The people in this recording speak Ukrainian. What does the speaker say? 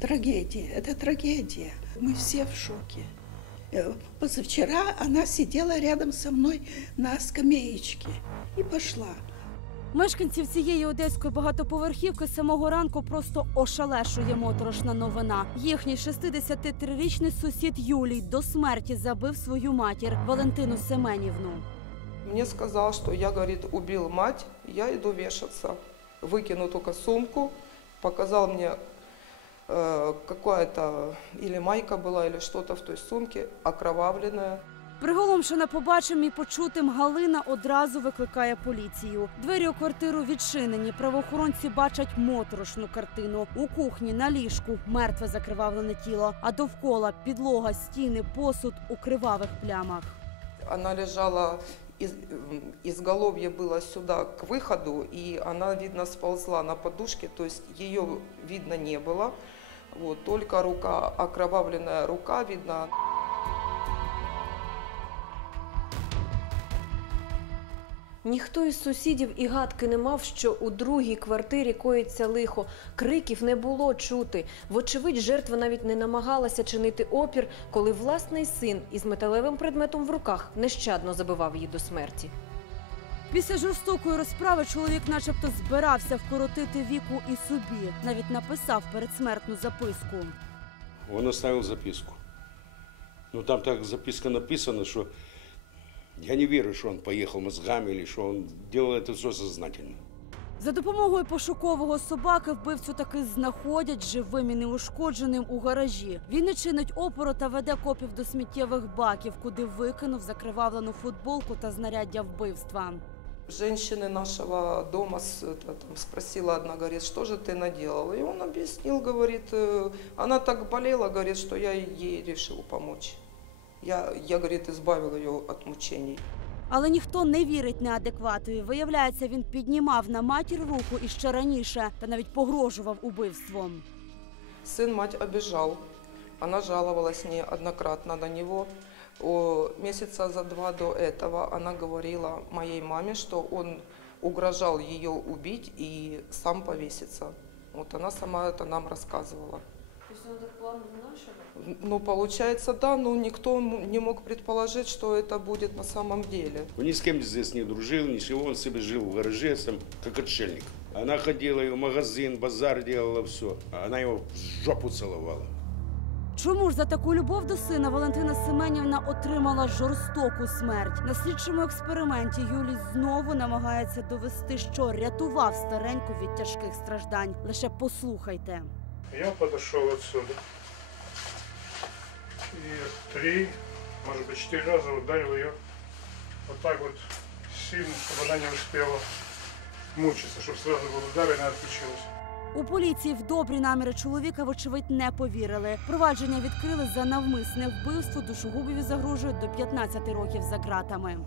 Трагедия, это трагедия. Мы все в шоке. Э, Позавчера она сидела рядом со мной на скамеечке и пошла. Мешканців цієї одеської багатоповерхівки з самого ранку просто ошалешує моторошна новина. Їхній 63-річний сусід Юлій до смерті забив свою матір Валентину Семенівну. Мне сказал, что я, говорит, убил мать, я иду вешаться. Выкину только сумку, показал мне э, какая-то или майка была, или что-то в той сумке, окровавленная. Приголомшена побачим і почутим Галина одразу викликає поліцію. Двері у квартиру відчинені. Правоохоронці бачать моторошну картину. У кухні на ліжку мертве закривавлене тіло, а довкола підлога, стіни, посуд у кривавих плямах. Она лежала, из, м, изголовье было сюда к выходу, и она, видно, сползла на подушке, то есть ее видно не было. Вот, только рука, окровавленная рука видна. Ніхто із сусідів і гадки не мав, що у другій квартирі коїться лихо. Криків не було чути. Вочевидь, жертва навіть не намагалася чинити опір, коли власний син із металевим предметом в руках нещадно забивав її до смерті. Після жорстокої розправи чоловік, начебто, збирався вкоротити віку і собі. Навіть написав передсмертну записку. Он оставил записку. Ну, там так записка написана, что я не верю, что он поехал мозгами или что он делал это все сознательно. За допомогою пошукового собаки вбивцю таки знаходять живим і неушкодженим у гаражі. Він не чинить опору та веде копів до сміттєвих баків, куди викинув закривавлену футболку та знаряддя вбивства Женщины нашего дома с- это, там, спросила одна, говорит, что же ты наделала? И он объяснил, говорит, э, она так болела, говорит, что я ей решил помочь. Я, я, говорит, избавил ее от мучений. Але ніхто не вірить неадекватові. Виявляється, він піднімав на матір руку іще раніше та навіть погрожував убивством. Сын мать обижал. Она жаловалась неоднократно на него. О, месяца за два до этого она говорила моей маме, что он угрожал ее убить и сам повеситься. Вот она сама это нам рассказывала. Ну, получается, да, но никто не мог предположить, что это будет на самом деле. Он ни с кем здесь не дружил, ничего, он себе жил в гараже, сам, как отшельник. Она ходила и в магазин, базар делала все. А она его в жопу целовала. Чому ж за таку любов до сина Валентина Семенівна отримала жорстоку смерть? На слідчому експерименті Юлій знову намагається довести, що рятував стареньку від тяжких страждань. Лише послухайте. Я подошел отсюда. И три, может быть, четыре раза ударил ее вот так вот сильно, чтобы она не успела мучиться, чтобы сразу был удар, и она отключилась. У поліції в добрі наміри чоловіка, вочевидь, не повірили. Провадження відкрили за навмисне вбивство. Душогубові загрожує до 15 років за ґратами.